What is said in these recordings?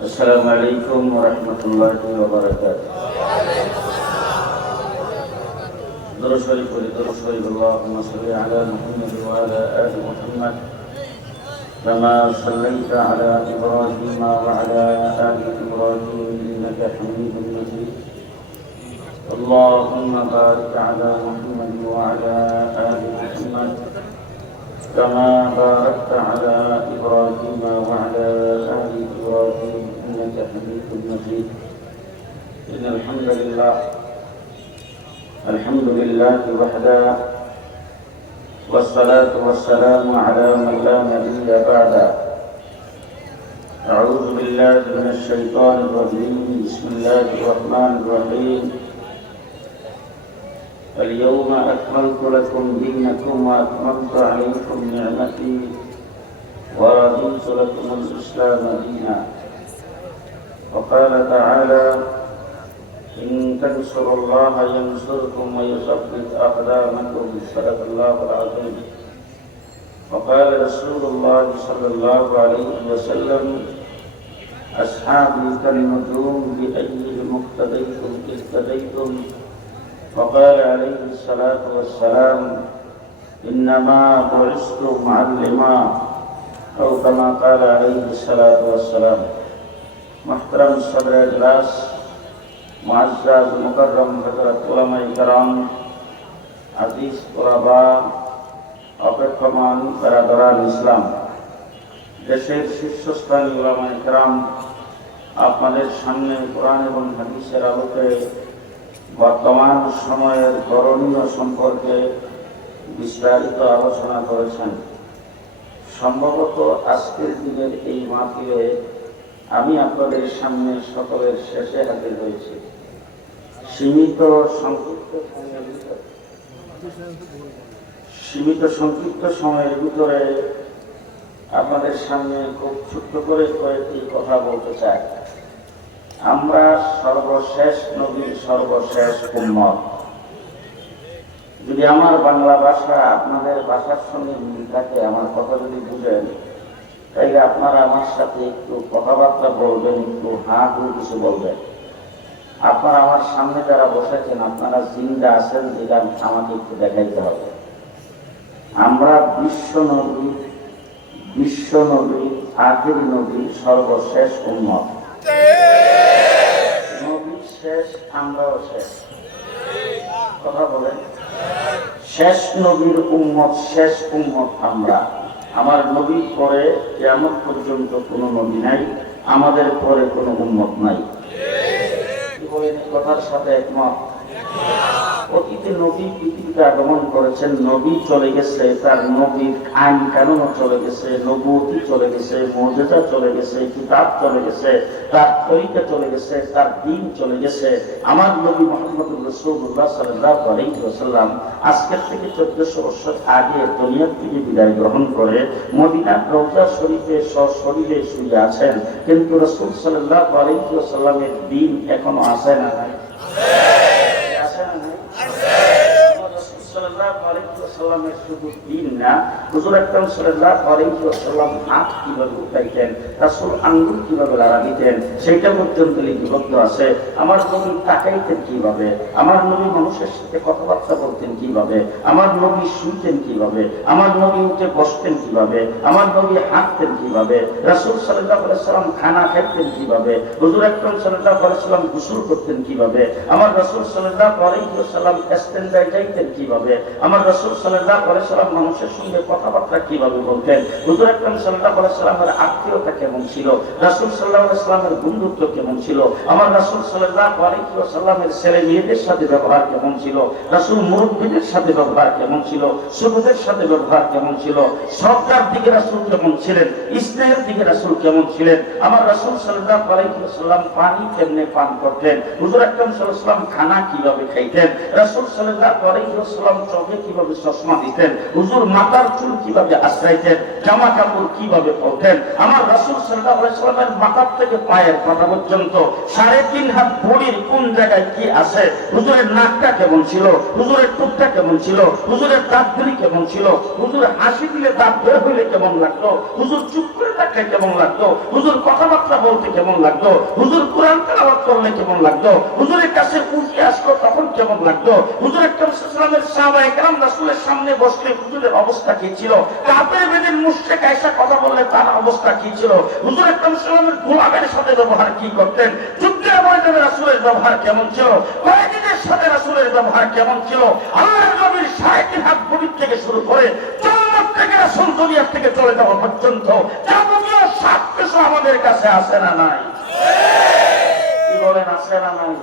السلام عليكم ورحمة الله وبركاته. درود شريف اللهم صل على محمد وعلى آل محمد كما صليت على إبراهيم وعلى آل إبراهيم إنك حميد مجيد. اللهم بارك على محمد وعلى آل محمد كما باركت على إبراهيم وعلى آل إبراهيم إنك حميد مجيد. إن الحمد لله وحده والصلاة والسلام على من لا نبي بعده. أعوذ بالله من الشيطان الرجيم. بسم الله الرحمن الرحيم. اليوم أكملت لكم دينكم وأتممت عليكم نعمتي ورضيت لكم الإسلام دينا. وقال تعالى: إن تنصروا الله ينصركم ويثبت أقدامكم. صدق الله العظيم. وقال رسول الله صلى الله عليه وسلم: أصحابي كالنجوم بأيهم اقتديتم اهتديتم. وقال عليه الصلاة والسلام: إنما بعثت معلما، أو كما قال عليه الصلاة والسلام. محترم صدر اجلاس, মুআজ্জাজ মুকাররম হযরত উলামায়ে কেরাম, আজিজ ওলামা, অপেক্ষমান বেরাদরান ইসলাম, দেশের শীর্ষস্থানীয় উলামায়ে কেরাম, আপনাদের সামনে কোরআন এবং হাদিসের আলোকে বর্তমান সময়ের করণীয় সম্পর্কে বিস্তারিত আলোচনা করেছেন। সম্ভবত আজকের দিনের এই মাহফিলে আমি আপনাদের সামনে সকলের শেষে হাজির হয়েছি। সীমিত সংক্ষিপ্ত সময়ের ভিতরে আপনাদের সামনে খুব ছোট্ট করে কয়েকটি কথা বলতে চাই। আমরা সর্বশেষ নবীর সর্বশেষ উম্মত। যদি আমার বাংলা ভাষা আপনাদের ভাষার সঙ্গে মিল থাকে, আমার কথা যদি বুঝেন, তাইলে আপনারা আমার সাথে একটু কথাবার্তা বলবেন, একটু হাঁ করে কিছু বলবেন। আপনারা আমার সামনে যারা বসেছেন, আপনারা জিন্দা আছেন, যেটা আমাকে একটু দেখাইতে হবে। আমরা বিশ্ব নবী আখেরি নবী সর্বশেষ উম্মত। নবী শেষ, আমরাও শেষ। কথা বলেন, শেষ নবীর উম্মত, শেষ উম্মত আমরা। আমার নবীর পরে কিয়ামত পর্যন্ত কোনো নবী নাই, আমাদের পরে কোনো উম্মত নাই। কথার সাথে একমত? অতীতে নবী পৃথিবীতে আগমন করেছেন, নবী চলে গেছে, তার নবীর আইন কানুন চলে গেছে, নবুয়তি চলে গেছে, মুজিজা চলে গেছে, কিতাব চলে গেছে, তার তরিকা চলে গেছে, তার দ্বীন চলে গেছে। আমার নবী মুহাম্মদুর রাসূলুল্লাহ সাল্লাল্লাহু আলাইহি ওয়াসাল্লাম আজকের থেকে 1400 বছর আগে দুনিয়া থেকে বিদায় গ্রহণ করে মদিনার রওজা শরীফে সশরীরে শুয়ে আছেন, কিন্তু রাসূল সাল্লাল্লাহু আলাইহি ওয়াসাল্লামের দ্বীন এখনো আছে না নাই? শুধু দিন না, হুজুর আকরাম সাল্লাল্লাহু আলাইহি ওয়াসাল্লাম হাত কিভাবে উঠাইতেন, রাসূল আঙ্গুল কিভাবে লাড়া দিতেন, সেইটা পর্যন্ত লিপিবদ্ধ আছে। আমার নবী তাকাইতেন কিভাবে, আমার নবী মানুষের সাথে কথাবার্তা বলতেন কিভাবে, আমার নবী শুনতেন কিভাবে, আমার নবী উঠে বসতেন কিভাবে, আমার নবী হাঁটতেন কিভাবে, রাসূল সাল্লাল্লাহু আলাইহি ওয়াসাল্লাম খানা খাইতেন কিভাবে, হুজুর আকরাম সাল্লাল্লাহু আলাইহি ওয়াসাল্লাম গোসল করতেন কিভাবে, আমার রাসূল সাল্লাল্লাহু আলাইহি ওয়াসাল্লাম ইস্তেনজায় যাইতেন কিভাবে, আমার রাসূল সাল্লাল্লাহু আলাইহি ওয়াসাল্লাম মানুষের সঙ্গে কথাবার্তা কিভাবে বলতেন, হুজুর আকরাম সাল্লাল্লাহু আলাইহি ওয়াসাল্লামের আত্মীয়তা কেমন ছিল, রাসূল সাল্লাল্লাহু আলাইহি ওয়াসাল্লামের বন্ধুত্ব কেমন ছিল, আমার রাসূল সাল্লাল্লাহু আলাইহি ওয়াসাল্লামের ছেলে মেয়েদের সাথে ব্যবহার কেমন ছিল, রাসূল মুরব্বিদের সাথে ব্যবহার কেমন ছিল, ছোটদের সাথে ব্যবহার কেমন ছিল, শ্রদ্ধার দিকে রাসূল কেমন ছিলেন, স্নেহের দিকে রাসূল কেমন ছিলেন, আমার রাসূল সাল্লাল্লাহু আলাইহি ওয়াসাল্লাম পানি কেমনে পান করতেন, হুজুর আকরাম সাল্লাল্লাহু আলাইহি ওয়াসাল্লাম খানা কিভাবে খাইতেন, রাসূল সাল্লাল্লাহু আলাইহি ওয়াসাল্লাম চোখে কিভাবে চশমা দিতেন, হুজুর মাথার চুল কিভাবে আশ্রাইতেন, জামা কাপড় কিভাবে পরতেন। আমার রাসূল সাল্লাল্লাহু আলাইহি ওয়াসাল্লামের মাথার থেকে পায়ের পাতা পর্যন্ত 3.5 হাত বডির কোন জায়গায় কি আছে, হুজুরের নাকটা কেমন ছিল, হুজুরের টুকটা কেমন ছিল, হুজুরের দাঁতগুলি কেমন ছিল, হুজুর হাসি দিলে দাঁত বের হইলে কেমন লাগতো, হুজুর চুপ করে থাকলে কেমন লাগতো, হুজুর কথাবার্তা বলতে কেমন লাগতো, হুজুর কোরআন তেলাওয়াত করলে কেমন লাগতো, হুজুরের কাছে উঠে আসলো তখন কেমন লাগতো, হুজুর আকরাম সাল্লাল্লাহু আলাইহি সাহাবায়ে কেরাম রাসূলের সামনে বসলে হুজুরের অবস্থা কি ছিল, কাফের বেদিন মুশরিক আয়েশা কথা বললে তার অবস্থা কি ছিল, হুজুর আকরাম সাল্লাল্লাহু আলাইহি ওয়াসাল্লামের গোলামের সাথে ব্যবহার কি করতেন, যুদ্ধের ময়দানে রাসূলের ব্যবহার কেমন ছিল, কয়েদিদের সাথে রাসূলের ব্যবহার কেমন ছিল, আল্লাহর নবীর 3.5 হাত বডির থেকে শুরু করে জন্ম থেকে রাসূল দুনিয়া থেকে চলে যাওয়া পর্যন্ত যাবতীয় সব কিছু আমাদের কাছে আছে না নাই? কি বলেন, আছে না নাই?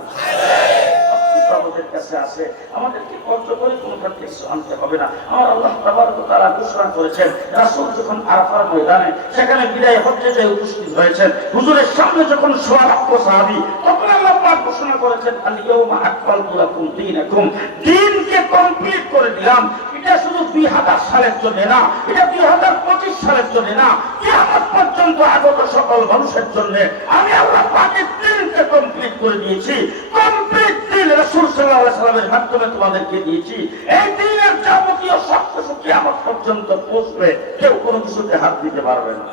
আমাদের কাছে আছে, আমাদেরকে কষ্ট করে কোনখান থেকে কিছু আনতে হবে না। আমার আল্লাহ তাবারক ওয়া তাআলা ঘোষণা করেছেন, রাসূল যখন আরাফার ময়দানে সেখানে বিদায় হজ্জে উপস্থিত হয়েছেন, হুজুরের সামনে যখন শোয়া লাখ সাহাবী, তখন আল্লাহ পাক ঘোষণা করেছেন, আল ইয়াউমা আকমালতু লাকুম দীনাকুম, দ্বীনকে কমপ্লিট করে দিলাম। এটা শুধু 2000 সালের জন্য না, এটা 2025 সালের জন্য না, কিয়ামত পর্যন্ত আগত সকল মানুষের জন্য আমি আল্লাহ পাকের দ্বীনকে কমপ্লিট করে দিয়েছি। কমপ্লিট দ্বীন রাসূল সাল্লাল্লাহু আলাইহি ওয়াসাল্লামের মাধ্যমে তোমাদেরকে দিয়েছি। এই দ্বীনের যাবতীয় সব কিছু কিয়ামত পর্যন্ত পৌঁছবে, কেউ কোনো কিছুতে হাত দিতে পারবে না।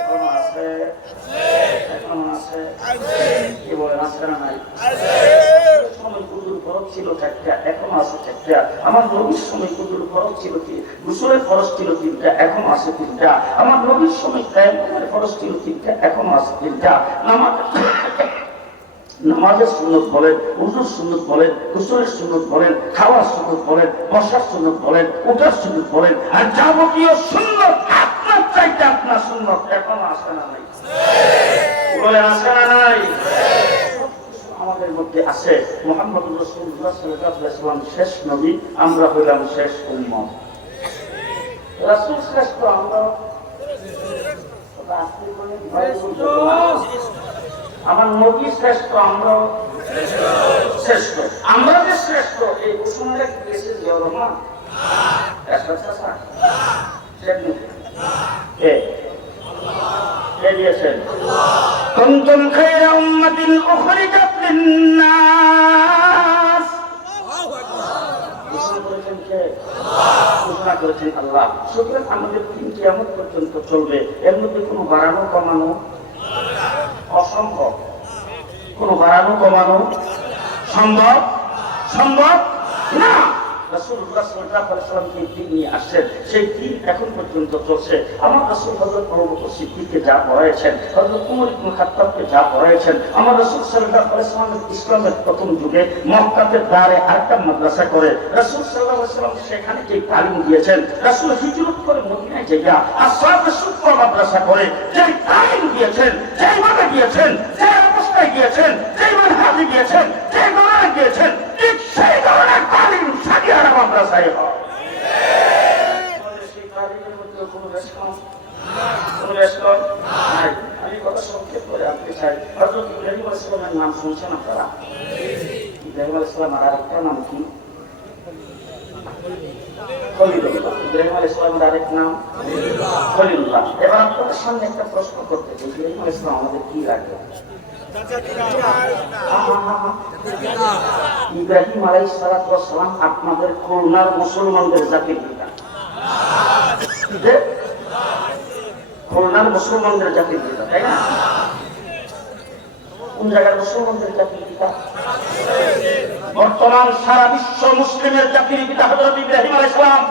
এখনো আছে, এখনো আছে, কি বলেন, আছে না নাই? সময় কুদুর ফরজ ছিল 4টা, এখনো আছে 4টা। আমার নবীর সময় কুদুর ফরজ ছিল কি, গোসলের ফরজ ছিল 3টা, এখনো আছে 3টা। আমার নবীর সময় তায়াম্মুমের ফরজ ছিল 3টা, এখনো আছে 3টা। নামাজের সুন্নত বলেন, ওযুর সুন্নত বলেন, গোসলের সুন্নত বলেন, খাওয়ার সুন্নত বলেন, বসার সুন্নত বলেন, ওঠার সুন্নত বলেন, আর যাবতীয় সুন্নত আপনার চাইতে আপনার সুন্নত এখনো আসে না নাই? বলে আসে না নাই? আমাদের মধ্যে আছে। মুহাম্মদুর রাসূলুল্লাহ সাল্লাল্লাহু আলাইহি ওয়াসাল্লাম শেষ নবী, আমরা হইলাম শেষ উম্মত। রাসূল শ্রেষ্ঠ, আমরা আমার নবী শ্রেষ্ঠ, আমরা শ্রেষ্ঠ। আমরা যে শ্রেষ্ঠ এই ঘোষণাটা দিয়েছে জিয়াউর রহমান, কে দিয়েছেন? কুনতুম খায়রা উম্মাতিন উখরিজাত লিন-নাস, ঘোষণা করেছেন কে? ঘোষণা করেছেন আল্লাহ। সুতরাং আমাদের দিন কিয়ামত পর্যন্ত চলবে, এর মধ্যে কোনো বাড়ানো কমানো অসম্ভব, কোনো বাড়ানো কমানো সম্ভব সম্ভব না। রাসূলুল্লাহ সাল্লাল্লাহু আলাইহি ওয়াসাল্লাম যে দিন নিয়ে আসছেন, সেই দিন এখন পর্যন্ত চলছে। আমার রাসূল হযরত আবু বকর সিদ্দিককে যা পড়াইছেন, হযরত ওমর ইবনে খাত্তাবকে যা পড়াইছেন, আমার রাসূল সাল্লাল্লাহু আলাইহি ওয়াসাল্লাম ইসলামের প্রথম যুগে মক্কাতে দারে আরেকটা মাদ্রাসা করে রাসূল সাল্লাল্লাহু আলাইহি ওয়াসাল্লাম সেখানে যে তালিম দিয়েছেন, রাসূল হিজরত করে মদিনায় যাইয়া আসহাবে সুফা মাদ্রাসা করে যে তালিম দিয়েছেন, যেভাবে দিয়েছেন, যে অবস্থায় গিয়েছেন, যে মানহাজে গিয়েছেন, যে ধরনের গিয়েছেন, ঠিক সেই ধরনের তালিম সাদিয়ারা মাদ্রাসায় হয়। সেই তালিমের মধ্যে কোনো রেসপন্স নাই। আমি কথা সংক্ষেপ করে আনতে চাই। হযরত ইব্রাহিম আলাইহিস সালামের নাম শুনছেন আপনারা? ইব্রাহিম আলাইহিস সালামের আরেকটা নাম কি? খলিলুল্লাহ। ইব্রাহিম আলাইহিস সালামের আরেক নাম খলিলুল্লাহ। এবার আপনাদের সামনে একটা প্রশ্ন করতে চাই, ইব্রাহিম আলাইহিস সালাম আমাদের কি লাগে? ইব্রাহিম আলাইহিস সালাম আপনাদের খুলনার মুসলমানদের জাতির পিতা। খুলনার মুসলমানদের জাতির পিতা, তাই না? কোন জায়গার মুসলমানদের জাতির পিতা? বর্তমান সারা বিশ্ব মুসলিমের জাতির পিতা হযরত ইব্রাহিম আলাইহিস সালাম।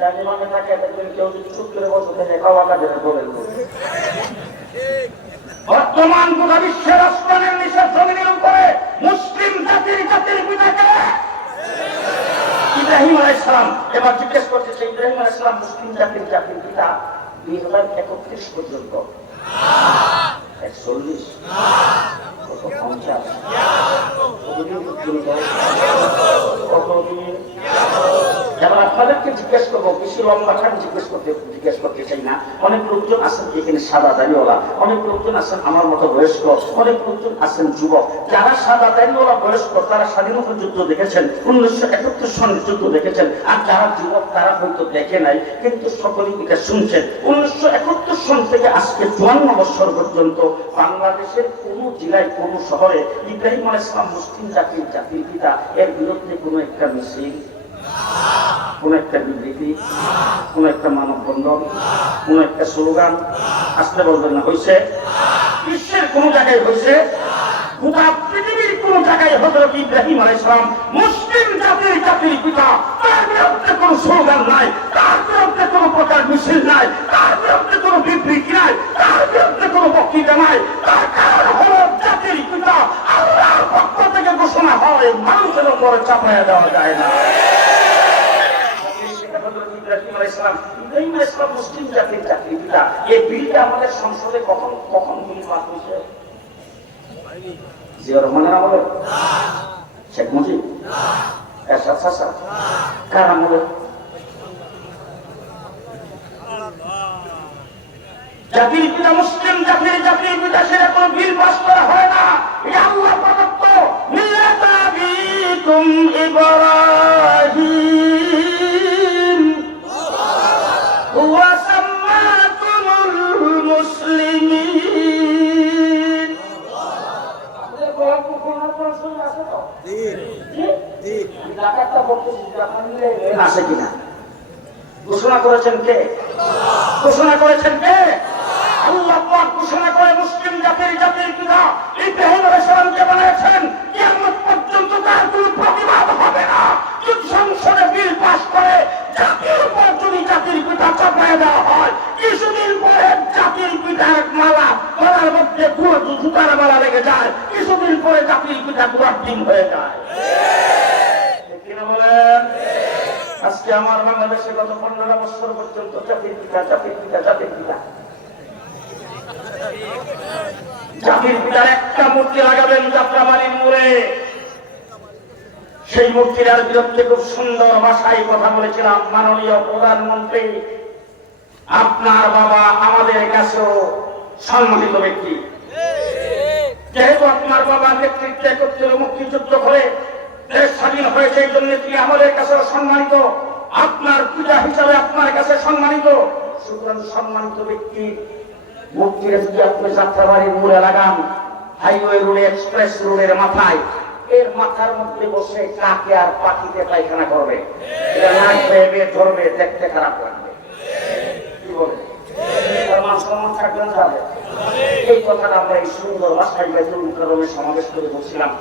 জালিমানে থাকে দেখবেন কেউ যদি চুপ করে বসে থাকে খাওয়া কাজে বলেন। বর্তমান গোটা বিশ্বের আসমানের নিচে জমিনের উপরে মুসলিম জাতির পিতাকে ইব্রাহিম আলাইহিস সালাম। এবার জিজ্ঞেস করতেছে, ইব্রাহিম আলাইহিস সালাম মুসলিম জাতির পিতা 2031 পর্যন্ত? 41 কত 50 কতদিন পর্যন্ত? কতদিন? এবার আপনাদেরকে জিজ্ঞেস করবো, বেশি লম্বা খান জিজ্ঞেস করতে চাই না। অনেক লোকজন আছেন এখানে সাদা দাড়িওয়ালা, অনেক লোকজন আছেন আমার মতো বয়স্ক, অনেক লোকজন আছেন যুবক। যারা সাদা দাড়িওয়ালা বয়স্ক তারা স্বাধীনতা যুদ্ধ দেখেছেন, 1971 সনের যুদ্ধ দেখেছেন। আর যারা যুবক তারা হয়তো দেখে নাই, কিন্তু সকলেই এটা শুনছেন। 1971 সন থেকে আজকে 54 বছর পর্যন্ত বাংলাদেশের কোন জেলায় কোন শহরে ইব্রাহিম আলাইহিস সালাম মুসলিম জাতির পিতা এর বিরুদ্ধে কোন একটা মিছিল, কোন একটা বিবৃতি, কোন একটা মানববন্ধন, কোন একটা স্লোগান আসতে বলবেন না হয়েছে? বিশ্বের কোন জায়গায় হয়েছে? গোটা পৃথিবীর কোন জায়গায় হযরত ইব্রাহিম আলাইহিস সালাম মুসলিম জাতির পিতা তার বিরুদ্ধে কোন স্লোগান নাই, তার বিরুদ্ধে কোন প্রকার মিছিল নাই, তার বিরুদ্ধে কোন বিবৃতি নাই, তার বিরুদ্ধে কোন বক্তৃতা নাই? তার কারণ হলো জাতির পিতা আল্লাহর পক্ষ থেকে ঘোষণা হয়, মানুষের উপরে চাপাইয়া দেওয়া যায় না। ইব্রাহিম আলাইহিস সালাম মুসলিম জাতির পিতা। এই বিলটা আমাদের সংসদে কখন বিল পাস হয়েছে? জিয়াউর রহমানের আমলে? শেখ মুজিব? এরশাদ চাচা? কার আমলে? জাতির পিতা মুসলিম জাতির পিতা, সেটা কোনো বিল পাস করা হয় না। এটা আল্লাহ প্রদত্ত মিল্লাত আবিকুম ইব্রাহিম ওয়া সাম্মাকুমুল মুসলিমিন। আমাদের গল্প কোন প্রশ্ন আছে তো? জি জি ডাকাতটা বলতেছি আপনারা আছে কিনা? ঘোষণা করেছেন কে? ঘোষণা করেছেন কে? আল্লাহ পাক ঘোষণা করে মুসলিম জাতির পিতা ইব্রাহিম আলাইহিস সালামকে বানিয়েছেন। কিয়ামত পর্যন্ত তার কোনো প্রতিবাদ হবে না। যদি সংসদে বিল পাস করে জাতির উপর যদি জাতির পিতা চাপায় দেওয়া হয়, কিছুদিন পরে জাতির পিতার মালার মধ্যে জুতার মালা লেগে যায়, কিছুদিন পরে জাতির পিতা গুড়ার ডিম হয়ে যায়। কিনা বলেন? আজকে আমার বাংলাদেশে গত 15 বছর পর্যন্ত জাতির পিতার একটা মূর্তি লাগাবেন যাত্রাবাড়ির মোড়ে। সেই মূর্তিটার বিরুদ্ধে খুব সুন্দর ভাষায় কথা বলেছিলাম। মাননীয় প্রধানমন্ত্রী, আপনার বাবা আমাদের কাছেও সম্মানিত ব্যক্তি। যেহেতু আপনার বাবা নেতৃত্বে 71 মুক্তিযুদ্ধ করে দেশ স্বাধীন হয়েছে, এই জন্য তিনি আমাদের কাছে সম্মানিত, আপনার পূজা হিসাবে আপনার কাছে সম্মানিত। সুতরাং সম্মানিত ব্যক্তি মূর্তিটা যদি আপনি যাত্রাবাড়ির মোড়ে লাগান, হাইওয়ে রোডে, এক্সপ্রেস রোডের মাথায়, এর মাথার মধ্যে বসে কাকে আর পাখিতে পায়খানা করবে, এটা লাগবে, বের ধরবে, দেখতে খারাপ লাগবে। কি বলে? মান সম্মান থাকবে না? এই কথাটা আমরা এই সুন্দর ভাষায় বাইতুল মুকাররমে সমাবেশ করে বলছিলাম।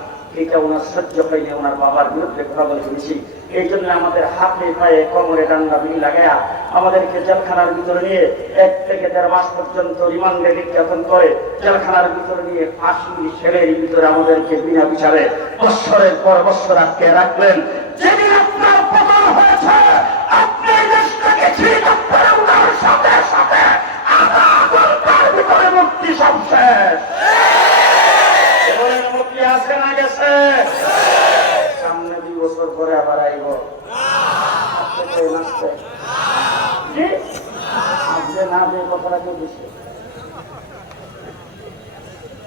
এটা ওনার সহ্য হয়নি, ওনার বাবার বিরুদ্ধে কথা বলে দিয়েছি। এই জন্য আমাদের হাতে পায়ে কোমরে ডান্ডা বিল লাগায়া আমাদেরকে জেলখানার ভিতরে নিয়ে 1 থেকে 1.5 মাস পর্যন্ত রিমান্ডে নির্যাতন করে জেলখানার ভিতরে নিয়ে ফাঁসি সেলের ভিতরে আমাদেরকে বিনা বিচারে বৎসরের পর বৎসর আটকে রাখলেন। যেদিন আপনার পতন হয়েছে, আপনি দেশটাকে ছিট করে ওনার সাথে সাথে আধা ঘন্টার ভিতরে মুক্তি সব শেষ। মুক্তি আছে না গেছে? সামনে 2 বছর পরে আবার আইব। না যে কথাটা কেউ দিচ্ছে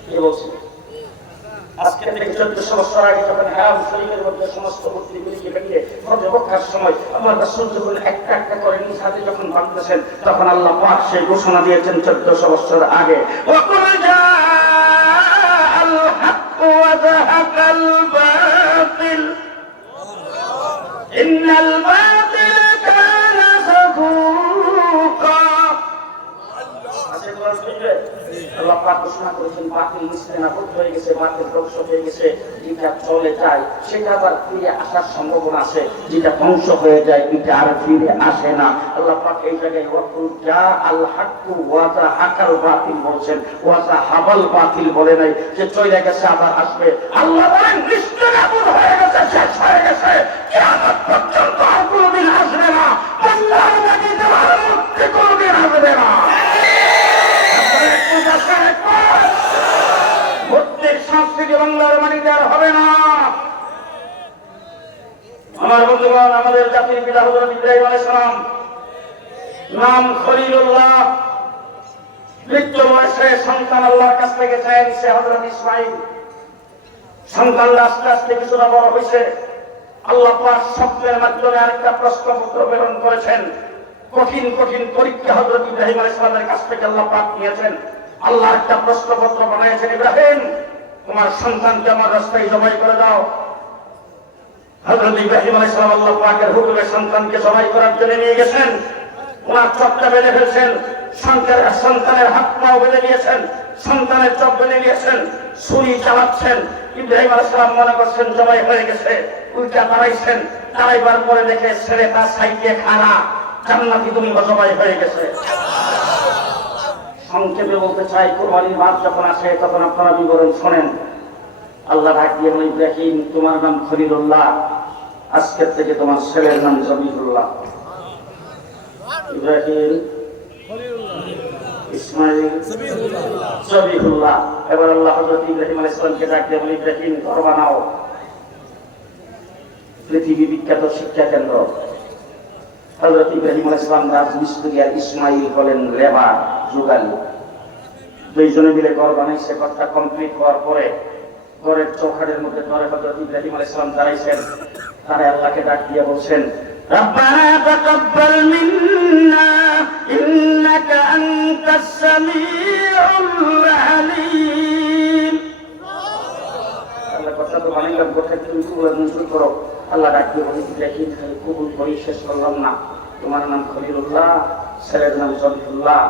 কে বলছে? আজকে থেকে 1400 বছর আগে যখন হারাম শরীফের মধ্যে সমস্ত মূর্তিগুলিকে ভেঙে রক্ষার সময় আমার রাসূল যখন একটা একটা করে নিজ হাতে যখন ভাঙতেছেন, তখন আল্লাহ পাক সেই ঘোষণা দিয়েছেন 1400 বছর আগে, ইন্নাল বাতিল কানা যাকুকা। আল্লাহ পাক ঘোষণা করেছেন বাতিল নিস্তেনাবুদ হয়ে গেছে, বাতিল ধ্বংস হয়ে গেছে। যেটা চলে যায় সেটা আবার ফিরে আসার সম্ভাবনা আছে, যেটা ধ্বংস হয়ে যায় এটা আর ফিরে আসে না। আল্লাহ পাক এই জায়গায় ওয়াকুল জা আল হাক্কু ওয়া যাহাকাল বাতিল বলছেন, ওয়া যাহাবাল বাতিল বলে নাই যে চলে গেছে আবার আসবে। আল্লাহ বলেন নিস্তেনাবুদ হয়ে গেছে, শেষ হয়ে গেছে, কিয়ামত পর্যন্ত আর কোনোদিন আসবে না। আল্লাহর নবীতে আর মুক্তি কোনোদিন আসবে না। ভর্তির সংস্কৃতি বাংলার মাটিতে আর হবে না। আমার বন্ধুগণ, আমাদের জাতির পিতা হযরত ইব্রাহিম আলাইহিস সালাম, নাম খলিলুল্লাহ। মৃত্যু বয়সে সন্তান আল্লাহর কাছ থেকে চেয়ে নিছে হযরত ইসমাঈল। সন্তানরা আস্তে আস্তে কিছুটা বড় হয়েছে। আল্লাহ পাক স্বপ্নের মাধ্যমে আরেকটা প্রশ্নপত্র প্রেরণ করেছেন। কঠিন কঠিন পরীক্ষা হযরত ইব্রাহিম আলাইহিস সালামের কাছ থেকে আল্লাহ পাক নিয়েছেন। আল্লাহ একটা প্রশ্নপত্র বানিয়েছেন, ইব্রাহিম তোমার সন্তানকে আমার রাস্তায় জবাই করে দাও। হযরত ইব্রাহিম আলাইহিস সালাম আল্লাহ পাকের হুকুমে সন্তানকে জবাই করার জন্য নিয়ে গেছেন। ওনার চোখটা বেঁধে ফেলছেন, সন্তানের হাত পাও বেঁধে নিয়েছেন, সন্তানের চোখ বেঁধে নিয়েছেন, ছুরি চালাচ্ছেন। ইব্রাহিম আলাইহিস সালাম মনে করছেন জবাই হয়ে গেছে, উল্টা দাঁড়াইছেন। দাঁড়াইবার পরে দেখে ছেলেটা সাইডে খাড়া, জান্নাতি তুমি জবাই হয়ে গেছে। সংক্ষেপে বলতে চাই, কুরবানির মাস যখন আসে তখন আপনারা বিবরণ শোনেন। আল্লাহ ডাক দিয়ে বলেন, ইব্রাহিম তোমার নাম খলিলুল্লাহ, আজকের থেকে তোমার ছেলের নাম জবিহুল্লাহ। ইব্রাহিম ইসমাঈল জবিহুল্লাহ। এবার আল্লাহ হযরত ইব্রাহিম আলাইহিস সালামকে ডাক দিয়ে বলেন, ইব্রাহিম ঘর বানাও। পৃথিবী বিখ্যাত শিক্ষা কেন্দ্র। হযরত ইব্রাহিম আলাইহিস সালাম রাজমিস্ত্রি আর ইসমাঈল হলেন লেবার, যুগালী। দুইজনে মিলে ঘর বানাইছে। ঘরটা কমপ্লিট হওয়ার পরে ঘরের চৌকাঠের মধ্যে ধরে হযরত ইব্রাহিম আলাইহিস সালাম দাঁড়াইছেন। তারা আল্লাহকে ডাক দিয়ে বলছেন, রব্বানা তাকাব্বাল মিন্না ইন্নাকা আনতাস সামিউল আলিম। আল্লাহ কথা তো বানাইলাম, কথা তুমি কবুল করো। আল্লাহ ডাক দিয়ে বলেন, ইব্রাহিম খালি কবুল করি শেষ করলাম না, তোমার নাম খলিলুল্লাহ, ছেলের নাম জবিহুল্লাহ।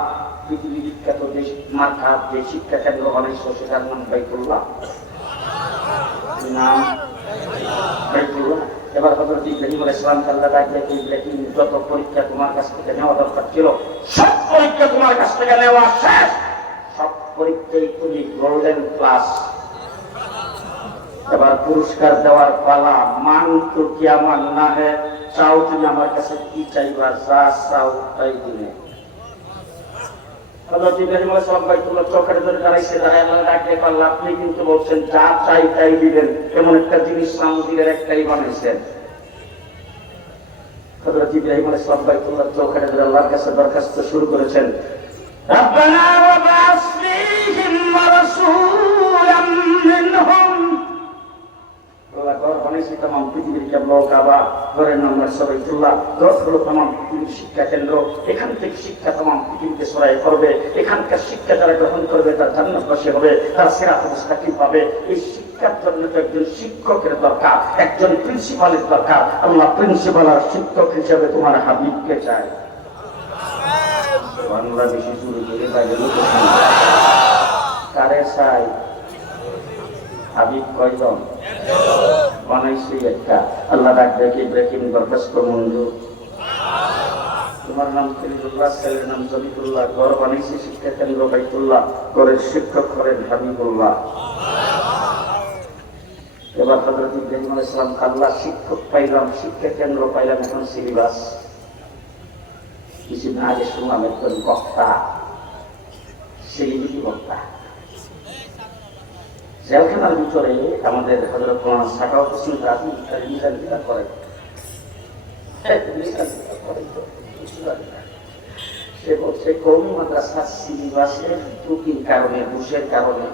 পৃথিবী বিখ্যাত যে মার্কাত, যে শিক্ষা কেন্দ্র বানাইছো সেটার নাম বাইতুল্লাহ। নাম বাইতুল্লাহ। এবার হযরত ইব্রাহিম আলাইহিস সালামকে আল্লাহ ডাক দিয়ে, ইব্রাহিম যত পরীক্ষা তোমার কাছ থেকে নেওয়া দরকার ছিল সব পরীক্ষা তোমার কাছ থেকে নেওয়া শেষ। সব পরীক্ষায় তুমি গোল্ডেন ক্লাস। এবার পুরস্কার দেওয়ার পালা। মান তো কিয়ামান না হে, চাও তুমি আমার কাছে কি চাইবা, যা চাও তাই দিবে। হযরত ইব্রাহিম আলাইহিস সালাম বাইতুল্লাহ চৌকাঠে ধরে দাঁড়াইছে। দাঁড়ায় আল্লাহ ডাক দিয়ে বললেন, আপনি কিন্তু বলছেন যা চাই তাই দিবেন, এমন একটা জিনিস সামুদ্রিকের একটাই বানাইছেন। হযরত ইব্রাহিম আলাইহিস সালাম বাইতুল্লাহ চৌকাঠে ধরে আল্লাহর কাছে দরখাস্ত শুরু করেছেন, রব্বানা ওয়া বা'আস ফীহিম রাসূলাম মিনহুম। ঘর বানাইছি তামাম পৃথিবীর কিবলা কাবা, ঘরের নাম বাইতুল্লাহ। ঘর হলো তামাম পৃথিবীর শিক্ষা কেন্দ্র। এখান থেকে শিক্ষা তামাম পৃথিবীকে ছড়াই করবে। এখানকার শিক্ষা যারা গ্রহণ করবে তার জান্নাতবাসী হবে, তারা সিরাতুল মুস্তাকিম পাবে। এই শিক্ষার জন্য তো একজন শিক্ষকের দরকার, একজন প্রিন্সিপালের দরকার। আল্লাহ প্রিন্সিপাল আর শিক্ষক হিসেবে তোমার হাবিবকে চায়। বাংলা বেশি শুরু করে বাইরে কারে চাই? হাবিব কয়জন? বানাইছি একটা। আল্লাহ ডাক দেখে, ইব্রাহিম দরখাস্ত মঞ্জুর। তোমার নাম খলিলুল্লাহ, ছেলের নাম জবিহুল্লাহ। ঘর বানাইছি শিক্ষা কেন্দ্র বাইতুল্লাহ, ঘরের শিক্ষক হলেন হাবিবুল্লাহ। এবার হযরত ইব্রাহিম আলাইহিস সালাম, আল্লাহ শিক্ষক পাইলাম, শিক্ষা কেন্দ্র পাইলাম, এখন সিলেবাস। কিছুদিন আগে শুনলাম একজন বক্তা, সেলিব্রিটি বক্তা, জেলখানার ভিতরে আমাদের হযরত মাওলানা সাখাওয়াত হোসেন রাজি মিজান বিদাত করেন। সে বলছে কওমি মাদ্রাসার সিলেবাসের ত্রুটির কারণে, দোষের কারণে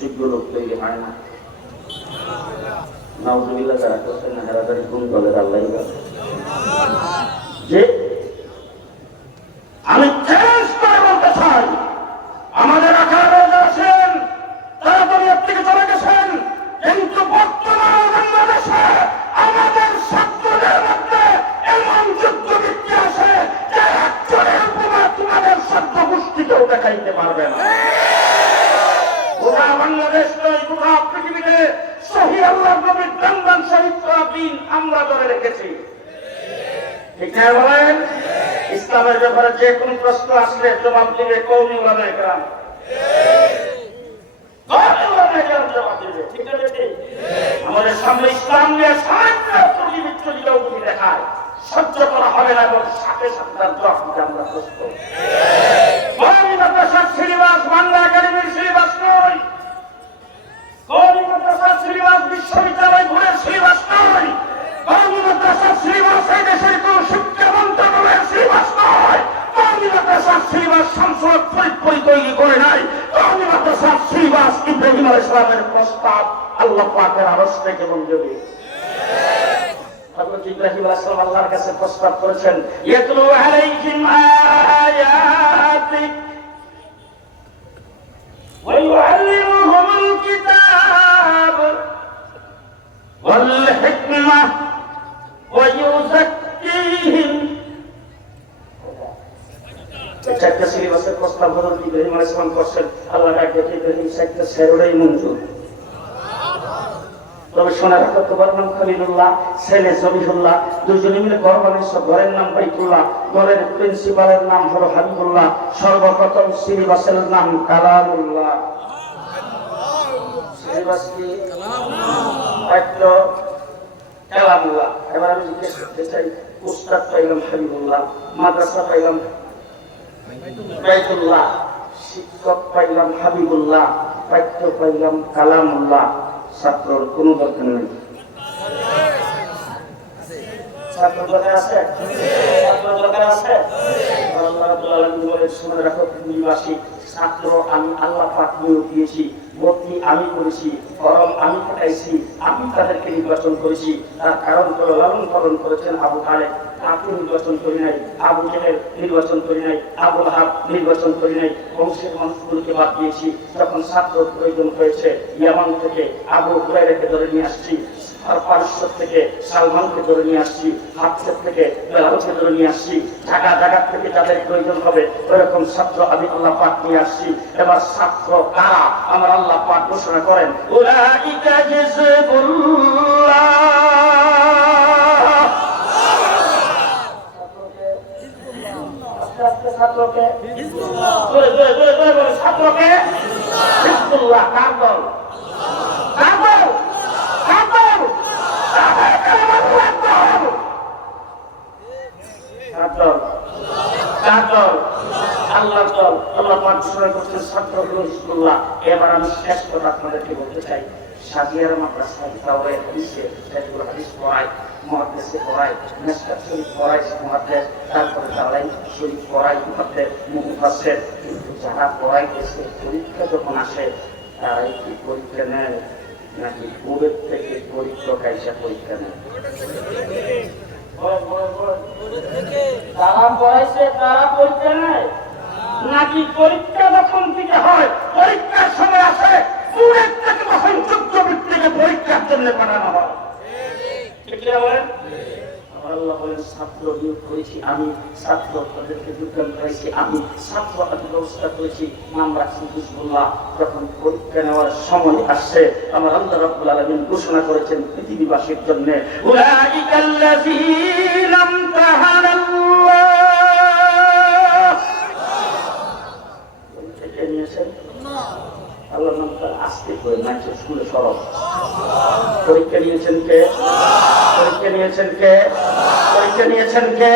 যোগ্য লোক তৈরি হয় না। নাউজুবিল্লাহ যারা করছেন না হারাদারি কোন দলের আল্লাহ যে আমি চ্যালেঞ্জ করে বলতে চাই, আমাদের আকারে আছেন তারা দুনিয়ার থেকে চলে গেছেন, কিন্তু বর্তমান বাংলাদেশে আমাদের ছাত্রদের মধ্যে এমন যুদ্ধবৃত্তি আছে যে একজনের উপমা তোমাদের ছাত্র গোষ্ঠীকেও দেখাইতে পারবে না। গোটা বাংলাদেশ নয়, গোটা পৃথিবীতে সহি আল্লাহ নবীর দান শহীদ করা দিন আমরা ধরে রেখেছি। ঠিক না বলেন? ইসলামের ব্যাপারে যে কোনো প্রশ্ন আসলে জবাব দিবে কওমি উলামায়ে কেরাম। আমাদের সামনে ইসলাম নিয়ে তুমি দেখায় সহ্য করা হবে না, এবং সাথে সাথে তার জবাব দিতে আমরা প্রস্তুত। কওমি মাদ্রাসার সিলেবাস বাংলা একাডেমির সিলেবাস নয়, কওমি মাদ্রাসার সিলেবাস বিশ্ববিদ্যালয় ঘুরে সিলেবাস নয়, কওমি মাদ্রাসার সিলেবাস এই দেশের কোন শিক্ষা আল্লাহ পাকের আরশটা কেমন জোরে। হযরত ইব্রাহিম আলাইহিস সালাম আল্লাহর কাছে প্রস্তাব করেছেন, ইয়াতলু আলাইহিম আয়াতিক ওয়া ইউআল্লিমুহুমুল কিতাব ওয়াল হিকমাহ ওয়া ইউযাক্কিহিম। চারটা সিলেবাসের প্রস্তাব হযরত ইব্রাহিম আলাইহিস সালাম করছেন। আল্লাহ ডাকে ইব্রাহিম চারটা সেরোড়াই মঞ্জুর। তবে শোনা রাখো, তোমার নাম খলিলুল্লাহ, ছেলে জবিহুল্লাহ, দুজনে মিলে ঘর বানিয়েছ, ঘরের নাম বাইতুল্লাহ, ঘরের প্রিন্সিপালের নাম হলো হাবিবুল্লাহ, সর্বপ্রথম সিলেবাসের নাম কালামুল্লাহ। সিলেবাস কি? কালামুল্লাহ। এবার আমি জিজ্ঞেস করতে চাই, উস্তাদ পাইলাম হাবিবুল্লাহ, মাদ্রাসা পাইলাম বাইতুল্লাহ, শিক্ষক পাইলাম হাবিবুল্লাহ, পাঠ্য পাইলাম কালামুল্লাহ, ছাত্রর কোন দরকার নেই। ছাত্র দরকার আছে? ছাত্র দরকার আছে? আল্লাহ রাব্বুল আলামিন বলেন, শুনে রাখো পৃথিবীবাসী, ছাত্র আমি আল্লাহ পাক নিয়োগ দিয়েছি, ভর্তি আমি করেছি, ফরম আমি পাঠাইছি, আমি তাদেরকে নির্বাচন করেছি। তার কারণ হলো লালন পালন করেছেন আবু তালেব, আপনি নির্বাচন করি নাই, আবু জেহেল নির্বাচন করি নাই, আবু লাহাব নির্বাচন করি নাই, বংশের মানুষগুলোকে বাদ দিয়েছি। যখন ছাত্র প্রয়োজন হয়েছে, ইয়ামান থেকে আবু হুরায়রাকে ধরে নিয়ে আসছি, আর পারস্য থেকে সালমানকে ধরে নিয়ে আসছি, হাফসের থেকে বেলালকে ধরে নিয়ে আসছি, ঢাকা ঢাকা থেকে যাদের প্রয়োজন হবে ওইরকম ছাত্র আমি আল্লাহ পাক নিয়ে আসছি। এবার ছাত্র কারা আমার আল্লাহ পাক ঘোষণা করেন, উলাইকা হিজবুল্লাহ। ছাত্রকে ছাত্রকে হিজবুল্লাহ কার দল? কার দল? কার দল? আল্লাহ দল। আল্লাহ পাক ঘোষণা করছেন ছাত্র হলো হিজবুল্লাহ। এবার আমি শেষ কথা আপনাদেরকে বলতে চাই, সাদিয়ার মাদ্রাসায় তাওরাত হাদিসে তাইবুল হাদিস পড়ায়, মুহাদ্দিসে পড়ায়, মিশকাত শরীফ পড়ায় মুহাদ্দিস, তারপরে তাওরাত শরীফ পড়ায় মুফাসসির। কিন্তু যারা পড়াইতেছে পরীক্ষা যখন আসে তারাই কি পরীক্ষা নেয় নাকি বোর্ডের থেকে পরীক্ষক আইসা পরীক্ষা নেয়? তারা পড়াইছে তারা পরীক্ষা নেয় নাকি পরীক্ষা যখন দিতে হয় পরীক্ষার সময় আসে বোর্ডের থেকে তখন যোগ্য ব্যক্তিকে পরীক্ষার জন্য পাঠানো হয়? ঠিক বলেন? আল্লাহ বলেন, ছাত্র নিয়োগ করেছি আমি, ছাত্র তাদেরকে যোগদান করেছি আমি, ছাত্র ব্যবস্থা করেছি, নাম রাখছি হিজবুল্লাহ। যখন পরীক্ষা নেওয়ার সময় আসছে আমার আল্লাহ রাব্বুল আলামিন ঘোষণা করেছেন পৃথিবীবাসীর জন্য, উলাইকাল্লাযীনা ইমতাহানাল্লাহ। পরীক্ষা নিয়েছেন আল্লাহর নামটা আস্তে করে নাচে শুনে সরব। পরীক্ষা নিয়েছেন কে? পরীক্ষা নিয়েছেন কে? পরীক্ষা নিয়েছেন কে?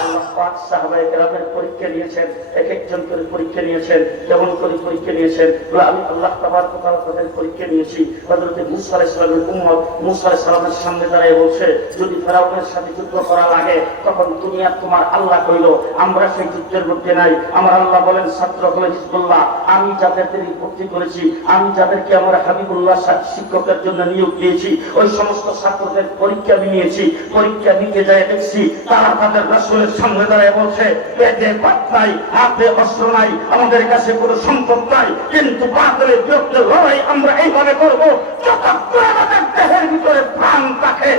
আল্লাহ পাক সাহাবায়ে কেরামের পরীক্ষা নিয়েছেন, এক একজন করে পরীক্ষা নিয়েছেন। যেমন করে পরীক্ষা নিয়েছেন আমি আল্লাহ তাবারক ওয়া তাআলা তাদের পরীক্ষা নিয়েছি। হযরত মূসা আলাইহিস সালামের উম্মত মূসা আলাইহিস সালামের সামনে দাঁড়িয়ে বলছে, যদি ফেরাউনের সাথে যুদ্ধ করা লাগে তখন তুমি আর তোমার আল্লাহ কইল, আমরা সেই যুদ্ধের মধ্যে নাই। আমার আল্লাহ বলেন, ছাত্র হলো হিজবুল্লাহ। আমি যাদেরকে ভর্তি করেছি, আমি যাদেরকে আমার হাবিবুল্লাহ শিক্ষকের জন্য নিয়োগ দিয়েছি, ওই সমস্ত ছাত্রদের পরীক্ষা আমি নিয়েছি। পরীক্ষা নিতে যায় দেখছি তারা তাদের রাসূলের সামনে দাঁড়িয়ে বলছে, পেটে ভাত নাই, হাতে অস্ত্র নাই, আমাদের কাছে কোনো সম্পদ নাই, কিন্তু বাতিলের বিরুদ্ধে লড়াই আমরা এইভাবে করবো যতক্ষণ আমাদের দেহের ভিতরে প্রাণ থাকে,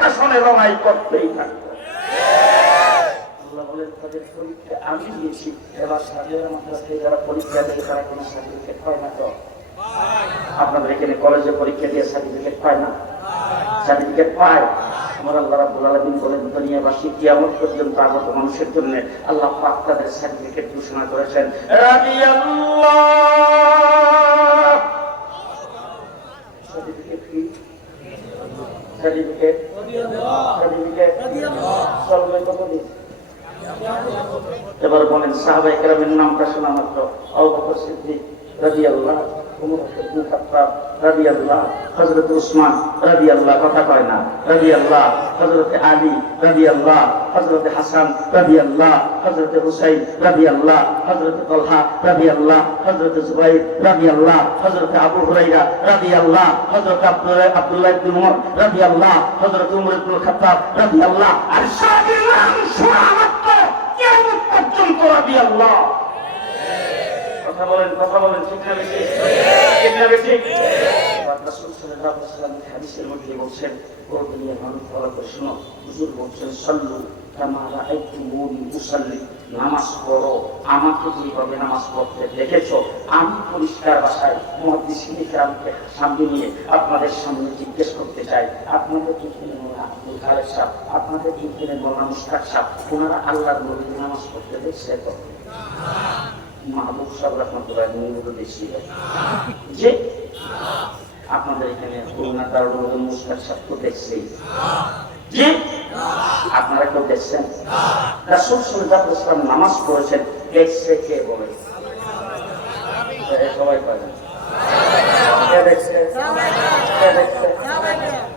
পেছনে লড়াই করতেই থাকবো। আল্লাহ বলেন, তাদের পরীক্ষা আমি নিয়েছি। এবার সাদিয়ার মাদ্রাসায় যারা পরীক্ষা দেয় তারা কোনো সার্টিফিকেট পায় না তো? আপনাদের এখানে কলেজে পরীক্ষা দিয়ে সার্টিফিকেট পায় না? সার্টিফিকেট পায়। আমার আল্লাহ রাব্বুল আলামিন বলেন, দুনিয়াবাসী কিয়ামত পর্যন্ত আগত মানুষের জন্য আল্লাহ পাক তাদের সার্টিফিকেট ঘোষণা করেছেন, রাদিয়াল্লাহ। সার্টিফিকেট কি? সার্টিফিকেট সার্টিফিকেট চলবে কতদিন? এবার বলেন সাহাবায়ে কেরামের নামটা শোনা মাত্র আবু বকর সিদ্দিক রাদিয়াল্লাহু ওমর ইবনে খাত্তাব রাদিয়াল্লাহ, হযরত উসমান রাদিয়াল্লাহ, কথা কয় না, রাদিয়াল্লাহ, হযরত আলী রাদিয়াল্লাহ, হযরত হাসান রাদিয়াল্লাহ, হযরত হুসাইন রাদিয়াল্লাহ, হযরত তালহা রাদিয়াল্লাহ, হযরত জুবাইর রাদিয়াল্লাহ, হযরত আবু হুরায়রা রাদিয়াল্লাহ, হযরত আব্দুল্লাহ ইবনে উমর রাদিয়াল্লাহ, হযরত ওমর ইবনে খাত্তাব রাদিয়াল্লাহ, আর সাহাবীর নাম শোনা মাত্র কিয়ামত পর্যন্ত রাদিয়াল্লাহ। কথা বলেন, ঠিক না বেশি? ঠিক না বেশি? রাসূল সাল্লাল্লাহু আলাইহি ওয়াসাল্লাম হাদিসের মধ্যে বলছেন, ও দুনিয়ার মানুষ, ভালো করে শোনো, হুজুর বলছেন, সাল্লু কামা রাআইতুমুনি উসাল্লি, নামাজ পড়ো আমাকে যেভাবে নামাজ পড়তে দেখেছো। আমি পরিষ্কার ভাষায় মুহাদ্দিসিন কিরামকে সামনে নিয়ে আপনাদের সামনে জিজ্ঞেস করতে চাই, আপনাদের এখানে আব্দুল খালেক সাহেব, আপনাদের এখানে মওলানা মুশতাক সাহেব, ওনারা আল্লাহর নবী নামাজ পড়তে দেখছে তো? মাহবুব সাহেব রহমতুল্লাহ দেখছিল যে আপনাদের এখানে খুলনা দারুল মুশতাক সাহেব তো দেখছি যে আপনারা কেউ দেখছেন? রাসূল সাল্লাল্লাহু আলাইহি ওয়াসাল্লাম নামাজ পড়েছেন, দেখছে কে? বলে সবাই পারেন। কে দেখছে? কে দেখছে?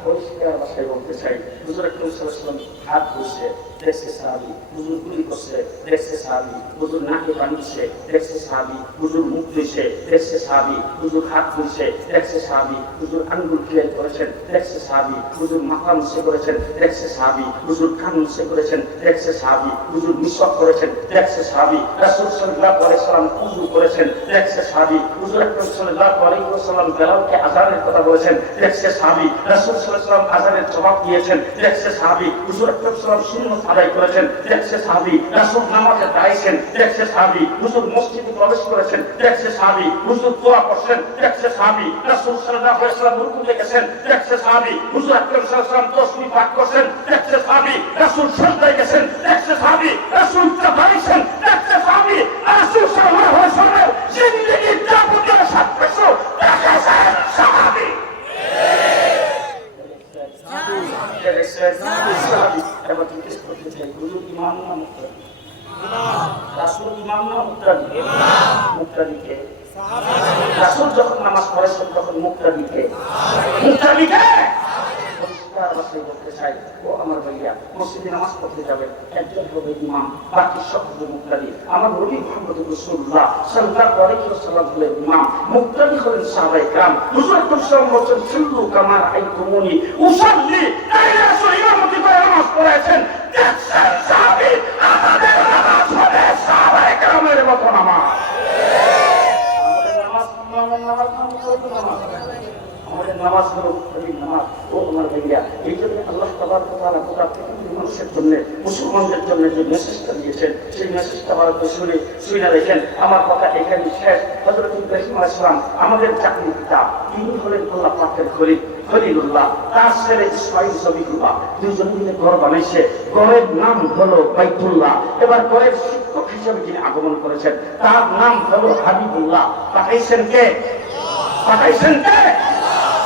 পরিষ্কার ভাষায় বলতে চাই, হুজুর আকরাম সাল্লাল্লাহু আলাইহি ওয়াসাল্লাম হাত ধুচ্ছে, দেখছে সাহাবী, হুজুর গুলি করছে, দেখছে সাহাবী, হুজুর নাকে পানি দিচ্ছে, দেখছে সাহাবী, হুজুর মুখ ধুইছে, দেখছে সাহাবী, হুজুর হাত ধুইছে, দেখছে সাহাবী, হুজুর আঙ্গুল ক্লিয়ার করেছেন, দেখছে সাহাবী, হুজুর মাথা মুছে করেছেন, দেখছে সাহাবী, হুজুর কান মুছে করেছেন, দেখছে সাহাবী, হুজুর মিসওয়াক করেছেন, দেখছে সাহাবী, রাসূল সাল্লাল্লাহু আলাইহি ওয়াসাল্লাম ওযু করেছেন, দেখছে সাহাবী, হুজুর আকরাম সাল্লাল্লাহু আলাইহি ওয়াসাল্লাম বেলালকে আযানের কথা বলেছেন, দেখছে সাহাবী, রাসূল সাল্লাল্লাহু আলাইহি ওয়াসাল্লাম আযানের জবাব দিয়েছেন, দেখছে সাহাবী, হুজুর আকরাম সাল্লাল্লাহু আলাইহি ওয়াসাল্লাম সুন্নাত আদায় করেছেন, দেখছে সাহাবী, রাসূল নামাজে দাঁড়িয়েছেন, দেখছে সাহাবী, হুজুর মসজিদে প্রবেশ করেছেন, দেখছে সাহাবী, হুজুর দোয়া করছেন, দেখছে সাহাবী, রাসূল সাল্লাল্লাহু আলাইহি ওয়াসাল্লাম রুকুতে গেছেন, দেখছে সাহাবী, হুজুর আকরাম সাল্লাল্লাহু আলাইহি ওয়াসাল্লাম তাসবিহ পাঠ করছেন, দেখছে সাহাবী, রাসূল সিজদায় গেছেন, দেখছে সাহাবী, রাসূল দাঁড়িয়েছেন, দেখছে সাহাবী, রাসূল সাল্লাল্লাহু আলাইহি ওয়াসাল্লাম জিন্দেগির যাবতীয় সবকিছু দেখেছেন সাহাবী। এবার জিজ্ঞেস করতে চাই, হুজুর ইমাম না মুক্তাদি? রাসূল ইমাম না মুক্তাদি? মুক্তাদিকে রাসূল যখন নামাজ পড়েছেন তখন মুক্তাদিকে পরিষ্কার ভাষায় বলতে চাই, ও আমার ভাইয়া, মসজিদে নামাজ পড়তে যাবেন, একজন হবে ইমাম, বাকি সব হবে মুক্তাদি। আমার নবী মুহাম্মদ রাসূলুল্লাহ সাল্লাল্লাহু আলাইহি ওয়াসাল্লাম হলেন ইমাম, মুক্তাদি হলেন সাহাবায়ে কেরাম। হুজুর আকরাম সাল্লাল্লাহু আলাইহি ওয়াসাল্লাম বলেছেন, সাল্লু কামা রাআইতুমুনি উসাল্লি, তাই রাসূল ইমামতি করে নামাজ পড়েছেন, দেখছেন সাহাবী, আমাদের নামাজ হবে সাহাবায়ে কেরামের মতো নামাজ। আমাদের নামাজ হলো নামাজ। ও আমার ভাইয়া, এই জন্য আল্লাহ তাবারক ওয়া তাআলা গোটা পৃথিবীর মানুষের জন্য, মুসলমানদের জন্য যে মেসেজটা দিয়েছেন, সেই মেসেজটা ভালো করে শুনে দেখেন। আমার কথা এখানে শেষ। হযরত ইব্রাহিম আলাইহিস সালাম আমাদের জাতির পিতা, তিনি হলেন আল্লাহ পাকের খলিলুল্লাহ। তার ছেলে ইসমাঈল জবিহুল্লাহ, দুইজন মিলে ঘর বানাইছে। ঘরের নাম হলো বাইতুল্লাহ। এবার ঘরের শিক্ষক হিসেবে যিনি আগমন করেছেন, তার নাম হলো হাবিবুল্লাহ। পাঠাইছেন কে? পাঠাইছেন কে?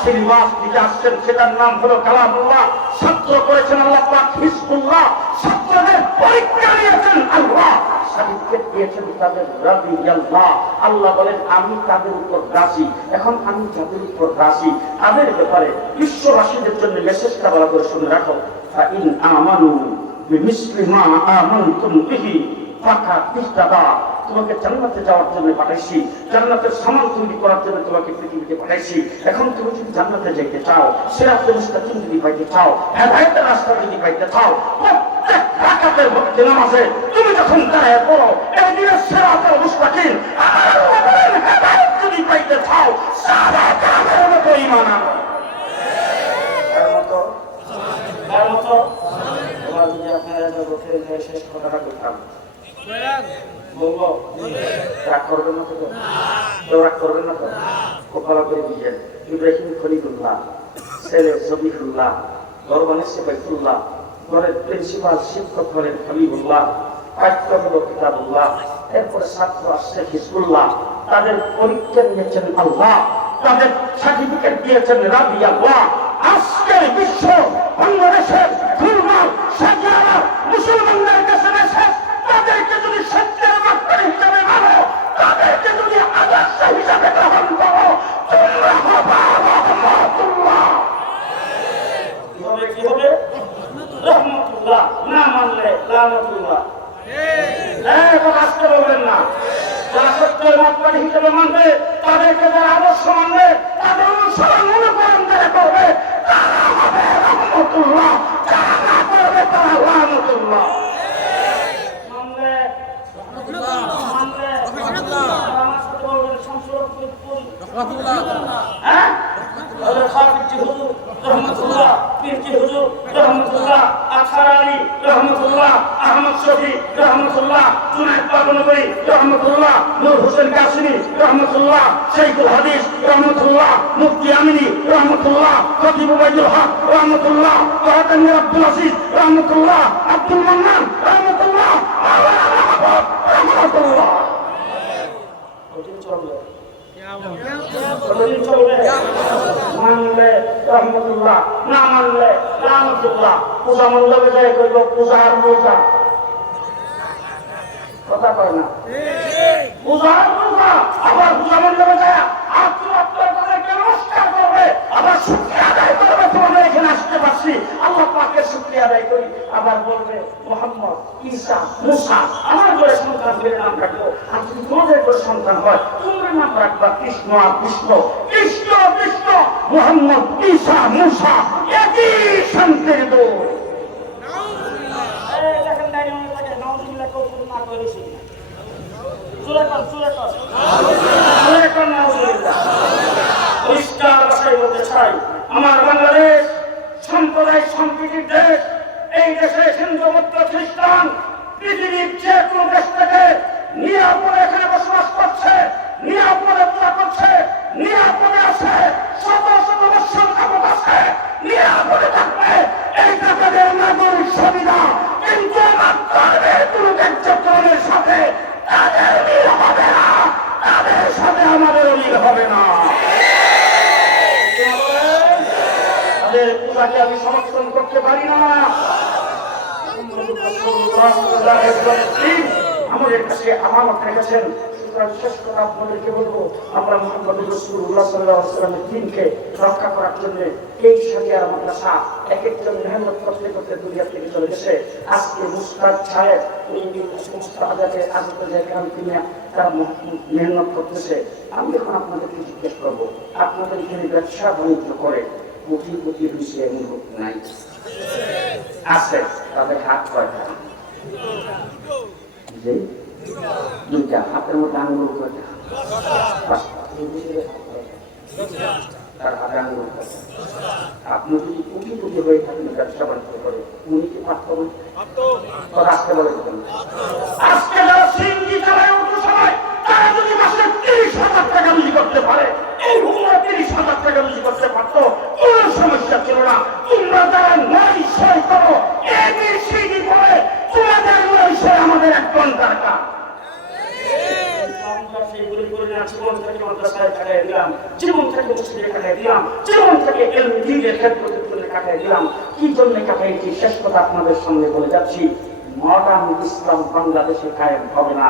তিনি ওয়াজ দিতে আসছেন, সেটার নাম হলো কালামুল্লাহ। ছাত্র করেছেন আল্লাহ পাক হিজবুল্লাহ। ছাত্রদের পরীক্ষা নিয়েছেন আল্লাহ, সার্টিফিকেট দিয়েছেন তাদের রাদিয়াল্লাহ। আল্লাহ বলেন, আমি তাদের উপর রাজি। এখন আমি যাদের উপর রাজি, তাদের ব্যাপারে বিশ্ববাসীদের জন্য মেসেজটা বলা করে শুনে রাখো। ফাইন আমানু বিমিসলি মা আমানতুম বিহি ফাকাদ ইহতাদা। তোমাকে জান্নাতে যাওয়ার জন্য পাঠাইছি, জান্নাতের সামান তৈরি করার জন্য তোমাকে পৃথিবীতে পাঠাইছি। এখন তুমি যদি জান্নাতে যেতে চাও, সিরাতুল মুস্তাকিম যদি পাইতে চাও, হেদায়েতের রাস্তা যদি পাইতে চাও, প্রত্যেক রাকাতের মধ্যে নামাজে তুমি যখন দাঁড়িয়ে পড়ো, এই দিনের সিরাতুল মুস্তাকিম আল্লাহর হেদায়েত যদি পাইতে চাও, সাহাবায়ে কেরামের মতো ঈমান আনো। তার মতো তোমার যদি আপনারা বলতে শেষ কথাটা বলতাম, বলবো রাগ করবেন না তো? কেউ রাগ করবেন না তো? খুব ভালো করে বুঝেন, ইব্রাহিম খলিলুল্লাহ, ছেলে জবিহুল্লাহ, ঘর বানিয়েছে বাইতুল্লাহ, ঘরের প্রিন্সিপাল শিক্ষক হলেন হাবিবুল্লাহ, পাঠ্য হল কিতাবুল্লাহ, এরপরে ছাত্র আসছে হিজবুল্লাহ। তাদের পরীক্ষা নিয়েছেন আল্লাহ, তাদের সার্টিফিকেট দিয়েছেন রাদিয়াল্লাহ। আজকের বিশ্ব বাংলাদেশের মুসলমানদের কাছে মেসেজ, তাদেরকে যদি সত্যের মাত্রা হিসাবে মানো, তাদেরকে যদি আদর্শ হিসাবে গ্রহণ করো, সত্তার হিসেবে মানবে, তাদেরকে যারা আদর্শ মানবে, তাদের অনুসরণ অনুকরণ যারা করবে তারা হবে রহমতুল্লাহ, যারা না করবে তারা লানতুল্লাহ। মানলে মানলে আমার সাথে বলবেন সংসদ হ্যাঁ রহমতুল্লাহ, পীরজি হুজুর রহমতুল্লাহ, আখার আলী রহমতুল্লাহ, আহমদ শফি রহমতুল্লাহ, জুনায়েদ বাগনগরী রহমতুল্লাহ, নূর হোসেন কাসিমি রহমতুল্লাহ, শাইখুল হাদিস রহমতুল্লাহ, মুফতি আমিনী রহমতুল্লাহ, খতিব উবাইদুল হক রহমতুল্লাহ, ওয়াহাদান আব্দুল আজিজ রহমতুল্লাহ, আব্দুল মান্নান রহমতুল্লাহ, আল্লাহ রহমতুল্লাহ। কতদিন চলবে? কতদিন চলবে? মানলে রহমতুল্লাহ, না মানলে লানতুল্লাহ। পূজা মণ্ডপে যায় করব পূজার রোজা, কথা কয় না, পূজার রোজা। আবার পূজা মণ্ডপে যায় তাদেরকে নমস্কার করবে, আবার শুকরিয়া আদায় করবে, তোমাদের এখানে আসতে পারছি, আল্লাহ পাকের শুকরিয়া আদায় করি। আবার বলবে মুহাম্মদ, ঈসা, মুসা, আমার ঘরে সন্তান হলে নাম রাখবো, আর যদি তোমাদের ঘরে সন্তান হয় তোমরা নাম রাখবা কৃষ্ণ আর কৃষ্ণ, কৃষ্ণ কৃষ্ণ, মুহাম্মদ, ঈসা, মুসা একই শান্তির দূত। দেখেন নাউজুবিল্লাহ কৌশল না করেছি, জোরে কর জোরে কর জোরে কর নাউজুবিল্লাহ। পরিষ্কার ভাষায় বলতে চাই, আমার বাংলাদেশ সাম্প্রদায়িক সম্প্রীতির দেশ। এই দেশে হিন্দু বৌদ্ধ খ্রিস্টান পৃথিবীর যে কোনো দেশ থেকে নিরাপদে এখানে বসবাস করছে, নিরাপদে পূজা করছে, নিরাপদে আছে, শত শত বৎসর যাবত আছে, নিরাপদে থাকবে। এইটা তাদের নাগরিক সুবিধা, কিন্তু আমার ধর্মের কোনো কার্যক্রমের সাথে তাদের মিল হবে না, তাদের সাথে আমাদেরও মিল হবে না। তাদের পূজাকে আমি সমর্থন করতে পারি না। আমাদের কাছে আমানত রেখেছেন, শেষ কথা আপনাদেরকে বলবো, আমরা মুহাম্মদ রাসূলুল্লাহ সাল্লাল্লাহু আলাইহি ওয়াসাল্লামের দ্বীনকে রক্ষা করার জন্য এই শরিয়ার মাদ্রাসা এক একজন মেহনত করতে করতে দুনিয়া থেকে চলে গেছে। আজকে মুস্তাদ সাহেব মুস্তাদাকে আজকে যেখানে তিনি তারা মেহনত করতেছে। আমি এখন আপনাদেরকে জিজ্ঞেস করবো, আপনাদের এখানে ব্যবসা বাণিজ্য করে কোটি কোটি হয়েছে এমন লোক নাই? আছে, তাদের হাত কয়টা? যে দুইটা, হাতের মধ্যে আঙুল কয়টা? তার হাতে আঙুল কয়টা? আপনি যদি কোটি কোটি হয়ে থাকেন ব্যবসা বাণিজ্য করে, উনি কি পারত না? আজকে বলে দেবেন, আজকে যারা সিএনজি চালায় অটো চালায় তারা যদি মাসে 30,000 টাকা রুজি করতে পারে, এই হুমরা 30,000 টাকা রুজি করতে পারত, কোন সমস্যা ছিল না। তোমরা যারা 900 করো এবিসিডি পড়ে, তোমাদের 900 আমাদের 1 ঘন্টার কাজ। জীবন থেকে মাদ্রাসায় কাটাই দিলাম, জীবন থেকে মসজিদে কাটাই দিলাম, জীবন থেকে এলএমডির ক্ষেত্রে কাটাই দিলাম। কি জন্য কাটাইছি শেষ কথা আপনাদের সামনে বলে যাচ্ছি। মডার্ন ইসলাম বাংলাদেশে কায়েম হবে না,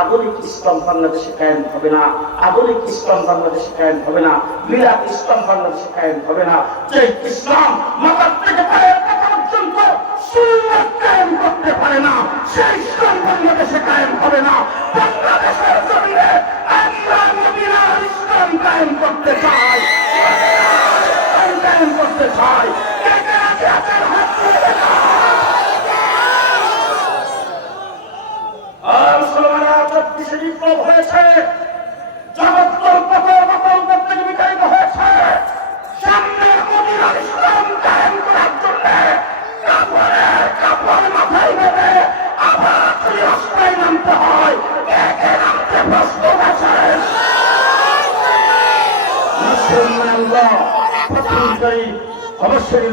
আধুনিক ইসলাম বাংলাদেশে কায়েম হবে না, আধুনিক ইসলাম বাংলাদেশে কায়েম হবে না, মিলাদ ইসলাম বাংলাদেশে কায়েম হবে না। যে ইসলাম মাথার থেকে পায়ের পাতা পর্যন্ত সুন্নাত কায়েম করতে পারে না, সেই ইসলাম বাংলাদেশে কায়েম হবে না। বাংলাদেশের জমিনে আমরা মদিনার ইসলাম কায়েম করতে চাই, কায়েম করতে চাই। বিপ্লব হয়েছে, জগত্তর প্রতিযোগিতায় হয়েছে, সামনে মদিনার ইসলাম কায়েম করার জন্য কাপড় মাথায় নেবে আবার রাস্তায় নামতে হয়, একে নামতে প্রস্তুত আছেন। অবশ্যই